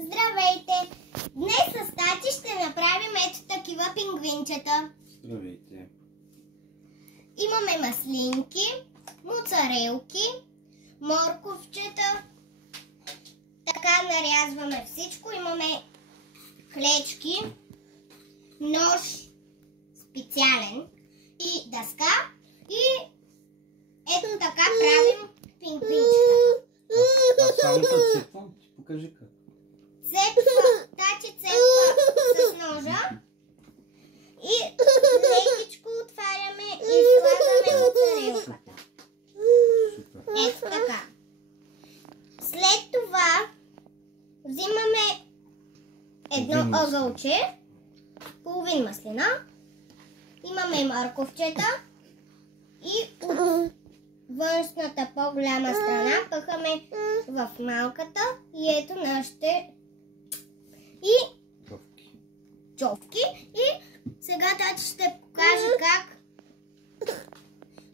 Здравейте! Днес с тати ще направим ето такива пингвинчета. Здравейте! Имаме маслинки, моцарелки, морковчета. Така нарязваме всичко. Имаме клечки, нож специален и дъска. И ето така правим пингвинчета. Само да цепвам, ти покажи как. Тачи цепва с ножа и лекичко отваряме и слагаме моцарелката. Ето така. След това взимаме едно ъгълче, половин маслина, имаме морковчета и от външната по-голяма страна пъхаме в малката и ето нашите човки. И сега тати ще покаже как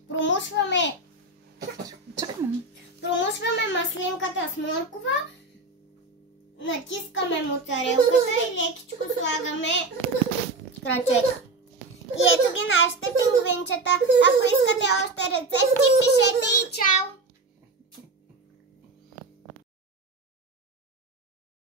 промушваме маслинката с моркова, натискаме моцарелката и лекичко слагаме крънчета. И ето ги нашите пингвинчета. Ако искате още рецепти,